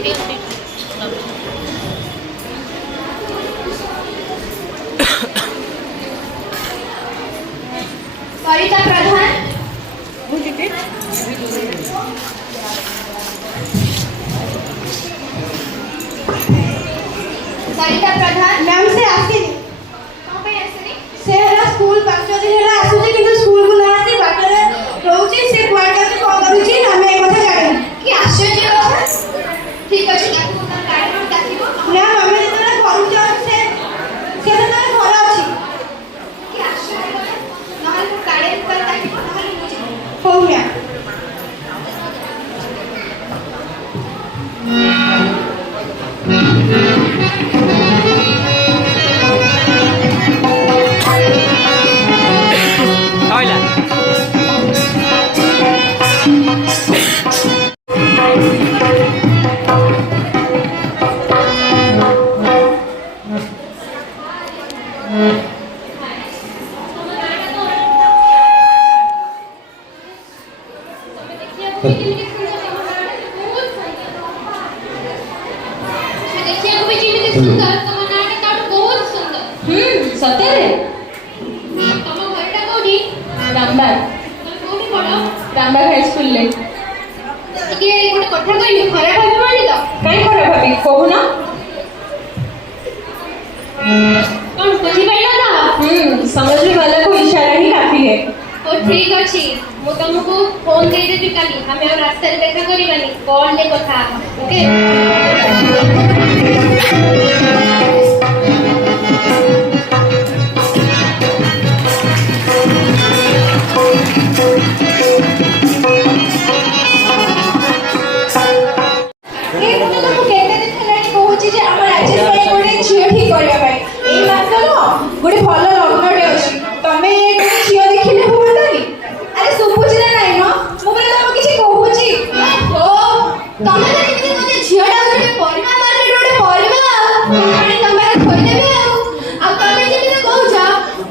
सरिता प्रधान सरिता प्रधान ma'am से आसी कौन पे आसी से हला स्कूल 5 दिन हला आसुची किंतु स्कूल को ना आसी बाटरे रहउची से क्वाड का कौन करूची हमें ए कथा जाने कि आश्चर्य कथा ठीक अछि याकू का कार्यक्रम दाखिबो ना हमें जेतरा करू जा से तो घर अछि कि आश्चर्य कथा नहले कार्यक्रम कर दाखिबो नहले मुझे हो गया रामबाग हाई स्कूल ले ये गोटे कथा कहली खरा भाबी मानी तो कहीं खरा भाबी कहू ना कौन बुझी पाइला ना समझने वाला को इशारा ही काफी है ओ ठीक अछि मु तुमको फोन दे देबी काली हमें और रास्ते रे देखा करिबानी कॉल ले कथा ओके गोटे भल लग्नटे अच्छी तमें झील देखने हुआ अरे सुबुची ना नहीं न मु बोले तुम किछि कहूची ओ तमे ना किछि कोते झियाडा गोटे परिमा मार्केट गोटे परिमा माने तमे खोइ देबे आ तमे जेते कहूचा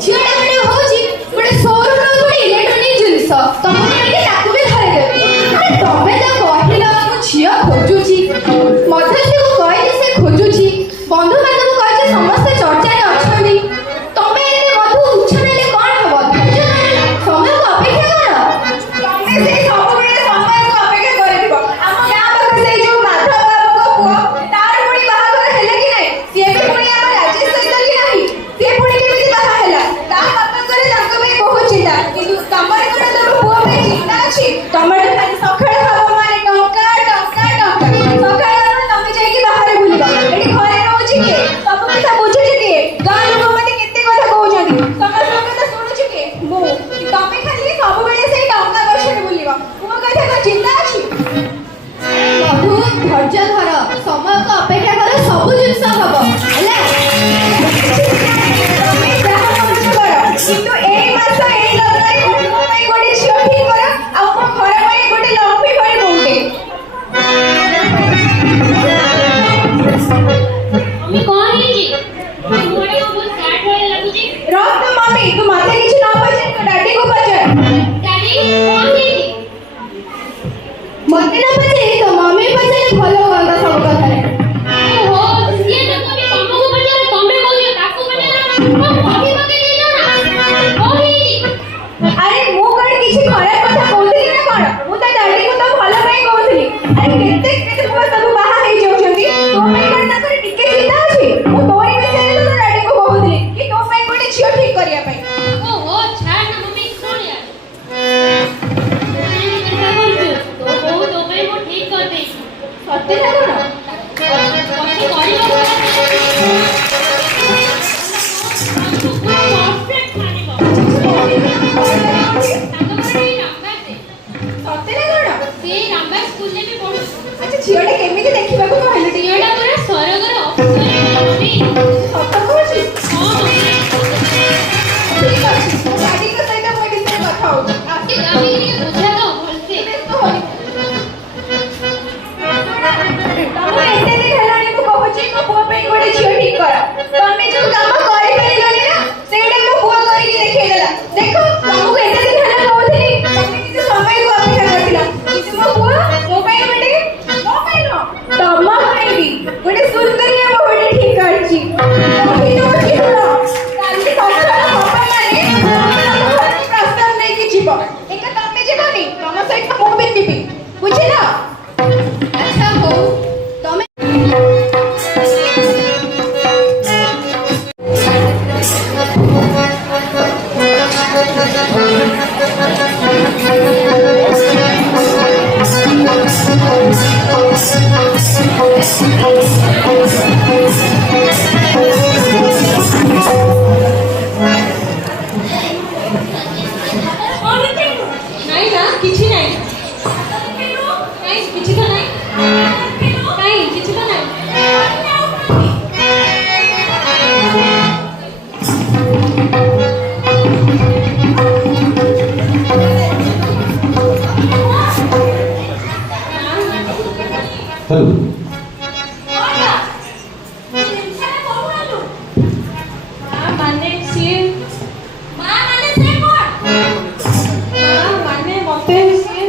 झियाडा गोटे होची गोटे शोरूम रो गोटे इलेक्ट्रॉनिक जिनिस तमे के ताकू भी धरे देबे अरे तमे तो कहिला को झिया खोजुची मध्यस्थी को कहि से खोजुची बंधु बांधव कहि समस्त चर्चा रे अछनी तमे एते मधु उछनेले कोन हबो समय को अपेक्षा करो तमें से सबुबेले समय को अपेक्षा करे दिबो हम गां पाखे से जो माधव बाबू को पुओ तार पुणी बाहागर हेले कि नहीं से भी पुणी हम राजेश सहित कि नहीं से पुणी केमिति बाहा हैला ता बापा करे ताको में बहुत चिंता किंतु तमरे कोन तम पुओ में चिंता अछि तमरे खाली सखळे हबो माने टंका टंका टंका सखळे तमे जाई कि बाहर बुलिबा एठी घरे रहउची के सब କଥା बुझुची के गां लोक मते केते କଥା कहउछनी समस्त କଥା सुनुची के मु तमे खाली सबुबेले से टंका गछरे बुलिबा मो कथा को चिंता अछि मधु धैर्य धर समय को अपेक्षा करो सब जिंस हबो हैला तमे जहा मर्जी करो किंतु एई मास एई लग्नरे मो में गोटे झियो ठीक करो आ मो घर में गोटे लंबी भरी बोंटे मम्मी कौन है जी मोड़े को बहुत काट होए लागुची रख तो मम्मी तू माथे किछ न पछे तो डैडी को पछे डैडी कौन है जी मते न पछे तो मम्मी पछे भलो गंदा सब कथा रे ओहो ये तो कभी कमो को पछे कमे बोलियो ताकू पछे ना मम्मी मके दे दो ना कौन है जी अरे मु कण किछ खराब कथा कहउथि ना कोन मु त डैडी को तो भलो नहीं कहउथि अरे केते केते को सब बाहा हे जाउछंती तो मैं कण ना करे टिके चिंता अछि मु तोरी विषय तो डैडी को कहउथि कि तो मैं गोटे झियो ठीक करिया पई ओहो छाड़ ना मम्मी सुन यार मैंने कैसा बोलछु तो बहुत हो गई वो ठीक कर दे सत्य ना कोन पछे करियो परफेक्ट मानिबो सत्य ना कोन से रामबाग स्कूल ले भी पढु अच्छा झियोटे केमिति देखिबा को कहले टी एडा पूरा सरगर ऑफिसर है मम्मी सत्य कहछि हां मम्मी ठीक अछि डैडी के सहित मोय विषय कथा हो आपके गामी के लिए बुझा दो भलसे तो होई तमो एते दिन हेलानी को कहछि को पुओ पे गोटे झियो ठीक कर तमे जो काम करे फेरिलनी ना सेडा को पुओ करी के देखै देला देखो तमको एते दिन हेला कहथि तमे किछ समय को अपेक्षा करथिला किछ मो पुओ मो पे बेटे मो पे न तम ନାଇଁ ନା କିଛି ନାହିଁ ନାଇଁ କିଛି ତ ନାହିଁ କାଇଁ କିଛି ତ ନାହିଁ हेलो ମାନେ ସିଏ ମାନେ ମତେ ସିଏ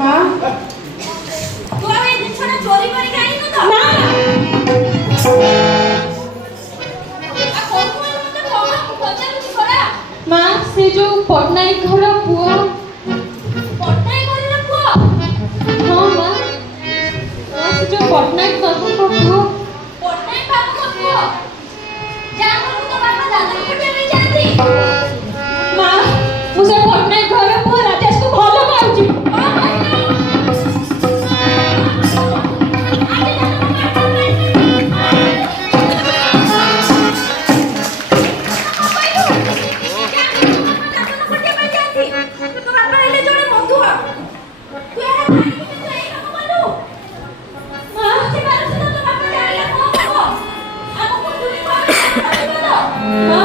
ମା ମା ସେ ଯୋଉ ପଟ୍ଟନାୟକ ଘର ପୁଅ ହଁ ମା ସେ ଯୋଉ ପଟ୍ଟନାୟକ ବାବୁଙ୍କ ପୁଅ ମା ମୁଁ ସେ ପଟ୍ଟନାୟକ ଘର ପୁଅ ରାଜେଶକୁ ଭଲ ପାଉଛି ମା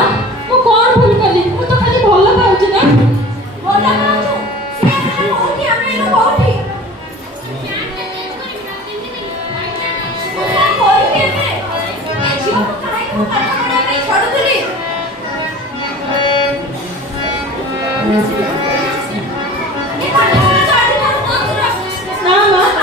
ମୁଁ କଣ ଭୁଲ କଲି ମୁଁ ତ ଖାଲି ଭଲ ପାଉଛି ନା ନା ମା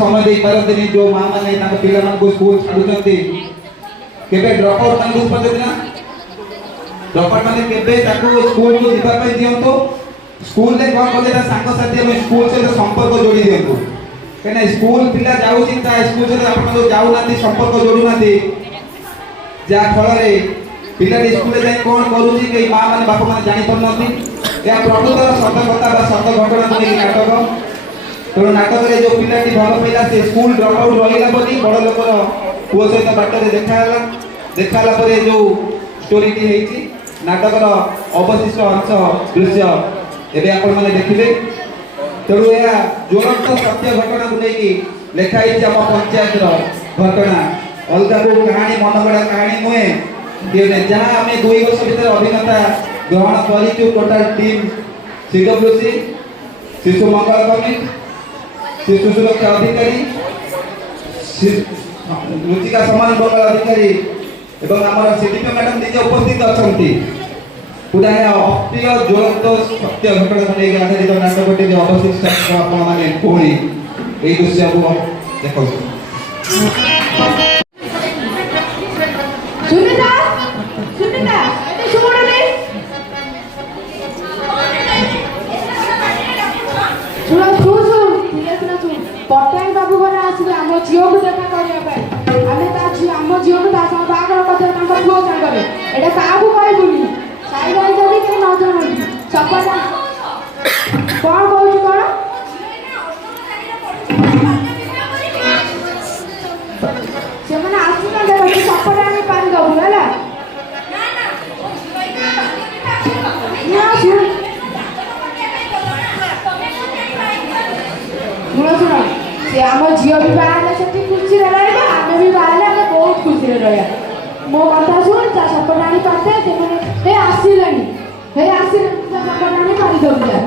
समय दे पारंती जो मां माने ताके पिला मान को स्कूल छाडुचंती केबे ड्रॉप आउट मान बुझ पाते ना ड्रॉप आउट माने केबे ताको स्कूल को दिबा पई दियंतो स्कूल ले कोन कोजेटा सांग साथी हम स्कूल से संपर्क जोड़ी दियंतो केना स्कूल पिला जाउची ता स्कूल से आपण जो जाउ नाती संपर्क जोडू नाती जा फल रे पिला स्कूल जाय कोन करूची के मां माने बाप माने जानि पर नथि या प्रकृतर सत कथा बा सत घटना को नाटक तो नाटक रे जो पिलाटी भल पहिला से स्कूल ड्रॉप आउट रहिला बनी बड़ लोकर पुओ सहित बाटरे देखाला परे जो स्टोरी टी हेची नाटक रो अवशिष्ट अंश दृश्य एबे आपण माने देखिबे तेणु या ज्वलंत सत्य घटना को लेकी लेखाई हम पंचायत रो घटना अलगा को कहानी मनगढ़ा कहानी नुहे जहाँ आम 2 वर्ष भर अभिज्ञता ग्रहण कर टोटाल टीम CWC शिशु मंगल कमिटी शिशु सुरक्षा अधिकारी रुचिका सम्मान मंगल अधिकारी एवं आम सीडीपी मैडम निजे उपस्थित अच्छा पूरा अप्रिय ज्वलंत सत्य घटना को लेकर आधारित नाटकटी अवशिष्ट आपने पुणी यही दृश्य को देखो सुनीता सुनीता ए सुनो रे सुनो सुन पट्टाई बाबू घर आसवे आम झील को देखा करने आम झील को बाहर कर पुओ सागर एटा क्या कहबुनि साई भाई जब कहीं न जानती सपना कौन कहूँ कौन से मैंने आसना देखो सपना आने पानी दबू है शुण से आम झील भी बाहर से खुशी आम भी बाहर बहुत खुशी रहा मो कथा शुण जा सपना पाते से आसिलानी हे आसिलानी सपना पानी दबू जा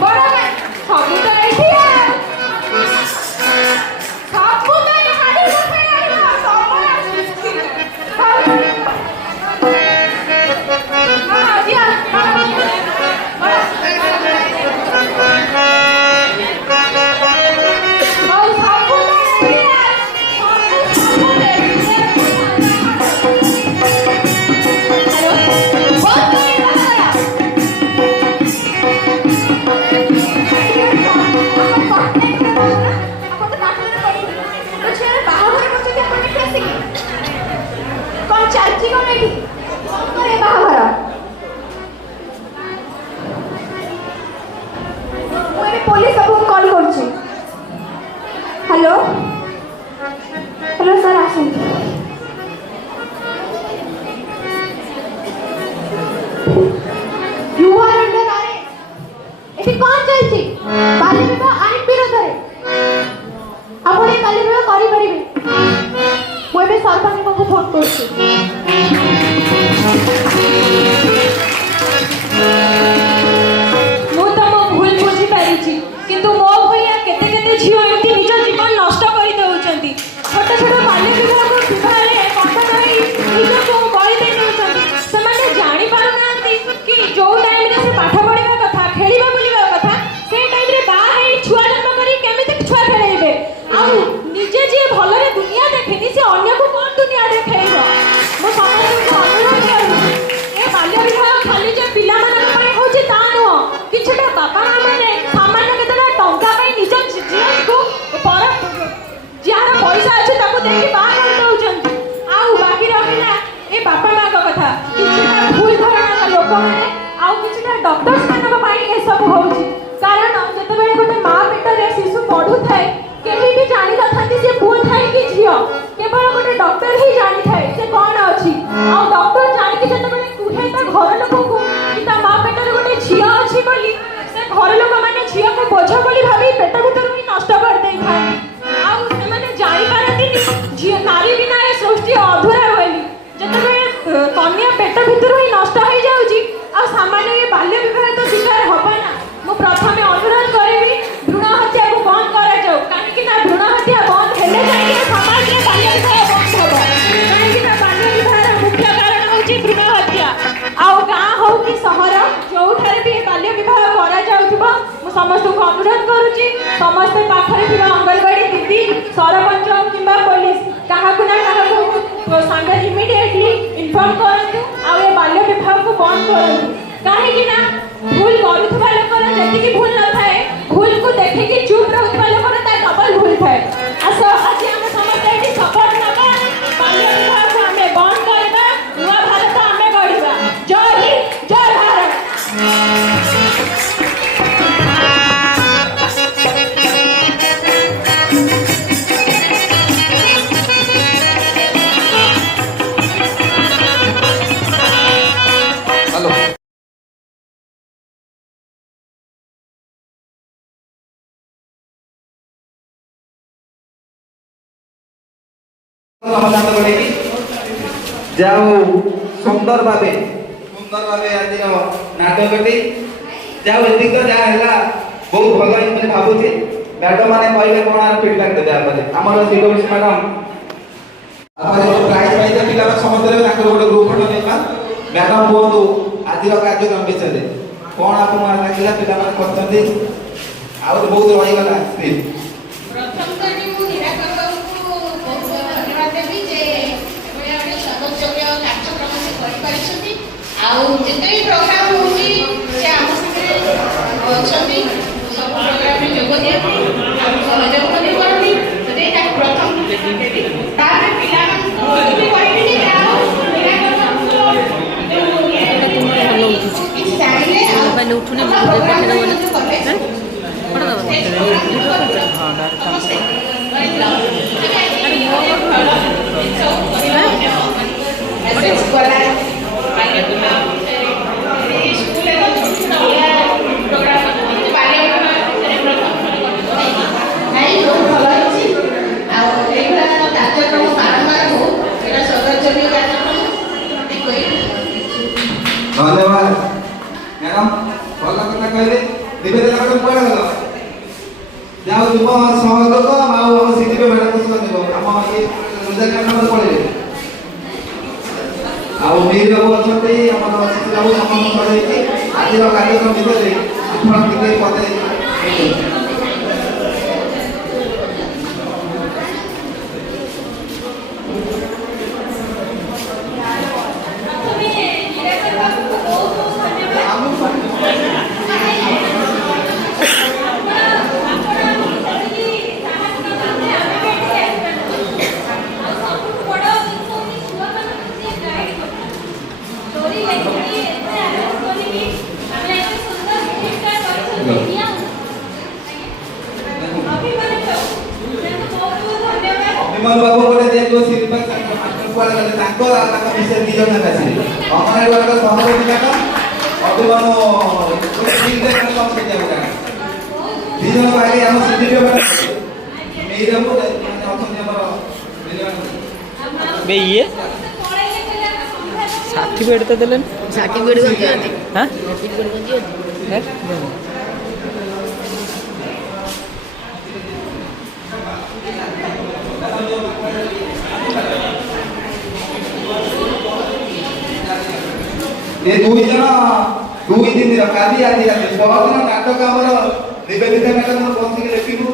ବଡ पुलिस बाबू को कॉल कर छी। हेलो हेलो सर आसन यू आर अंडर अरेस्ट। एठी कोन चलछि बाल्य विवाह आईन विरोध रे आपण ए बाल्य विवाह करि परिबे। मु एबे सरपंच को फोन करछि। मु त मो भूल बुझी पारी छी किंतु मो भैया केते केते झियो एमती निज जीवन नष्ट करि दउचंती। छोट छोट बाल्य विवाह को विवाहले कथा कहि निज को बळी दे दउचंती। समाने जानि पारु नांती कि जो टाइम रे से पाठ पढिबा कथा खेलिबा बुलिबा कथा से टाइम रे बा हे छुआ जन्म करी केमिति छुआ खेलेइबे। आ निजे जे भलरे दुनिया देखिनी से अन्य को कोन दुनिया देखेइबो। मो समाज को अनुरोध करू ए बाल्य विवाह खाली जे पिला मानक पय होची ता नो किछटा बापा माने सामान्य केतरा टंका पय निज जीवन को पर जार पैसा अछि ताको देखि बा कर दउचंती। आ बाकी रहिला ए बापा मां को कथा किछटा भूल धारणा लोक माने आ किछटा डॉक्टर्स मानक पय ए सब होउची। कारण जते बेले गोटे मां पेट रे शिशु पढु थाए केही भी जानि नथांती से पुओ थाए कि झियो केवल गोटे डॉक्टर ही जानि थाए से कोन अछि। आ डॉक्टर जानि कि जते बेले कुहे ता घर लोक को कि ता मां पेट रे गोटे झियो अछि बोली से घर लोक माने झियो को बोझ बोली भाबी पेट भीतर ही नष्ट कर देई थाए। आ से माने जानि पारती झियो नारी बिना ए सृष्टि अधूरा होली। जते बेले कन्या पेट भीतर ही नष्ट हो जाउची आ सामान्य ये बाल्य विवाह तो शिकार होबा ना। मु प्रथमे अनुरोध करिवि भ्रूण हत्या को बंद करा जाऊ काहे कि ना भ्रूण हत्या बंद हेले जाई समाज रे बाल्य विवाह बंद होबो। काहे कि ना बाल्य विवाह रो मुख्य कारण होची भ्रूण हत्या। आ गां हो कि शहर जो ठारे भी बाल्य विवाह करा जाउथबो मु समस्त को अनुरोध करूची समस्त पाखरे थिबा अंगनवाड़ी दीदी सरपंच किबा पुलिस काहाकु ना काहाकु संगे इमीडिएटली इन्फॉर्म करंतु आ ए बाल्य विवाह को बंद करंतु। काहे कि ना भूल करूथबा लोकर जति भूल न थाए भूल को देखे कि चुप रहउथबा लोकर ता डबल भूल थाए। आसो आज हम समस्त एठी सपोर्ट नबा बाल्य विवाह को हमें बंद करबा नवा भारत हमें गढ़िबा। जय हिंद जय भारत। हेलो समाधान करेगी जाओ सुंदर भावे आज नाटकटी जाओ एति तो जा हैला बहुत भलो ही मैं भाबुची मैडम माने कहले कोन फीडबैक देबे आपले हमर सिकोविस मैडम आपण प्राइज पाइते पिला समस्त रे ताको गोटे ग्रुप फोटो नेबा मैडम बोलू आज रो कार्यक्रम बिचले कोन आपन मार लागिला पिला माने करछन्ती आ बहुत रही गला स्पीच प्रथम करी मु निराकर बाबू को बहुत धन्यवाद देबी जे एबे सदस्यज्ञ कार्यक्रम से करि परिछथि आ जते प्रोग्राम होची से हम संगे अछथि सब प्रोग्राम में जोग दियथि आ सहयोग करि करथि तते ता प्रथम देबी तारे पिला भी कहिबि जे आओ निराकर बाबू इस चाइले मोबाइल उठुने मोबाइल पाखे बोले हैं पड़ा दबा धन्यवाद मैडम भल कथा कहले निवेदन मैडम पड़ा गलो जाओ तुम सहयोग माऊ हम सीधी पे मैडम को देबो हम ये रिजल्ट नंबर पड़े आ मेरी बाबू अछते हमर सीधी बाबू हम पड़े कि आज रो कार्यक्रम भितरे आपण किते पते କୁଆଡ଼େ ଗଲେ ତାଙ୍କ ବିଷୟରେ 2 ଜଣ ଯାକ ଆସିଲେ ଅଙ୍ଗନବାଡ଼ି ୱାର୍କର ସଭାପତି ଯାକ ଅଭିମାନ ଦି ଜଣ ଆଗେ ଆମ ସିଡିପି ଏଇଟାକୁ ମାନେ ଅଛନ୍ତି ଆମର ବେ ଇଏ ସାର୍ଟିଫିକେଟ ତ ଦେଲେନି ସାର୍ଟିଫିକେଟ କଣ ଦିଅନ୍ତି? ହାଁ ସାର୍ଟିଫିକେଟ କଣ ଦିଅନ୍ତି? ଏ 2 ଜଣ 2 ଦିନର କାଲି ଆଜି ରାତି ପରଦିନ ନାଟକ ଆମର ନିବେଦିତା ମ୍ୟାଡାମ ବସିକି ଲେଖିବୁ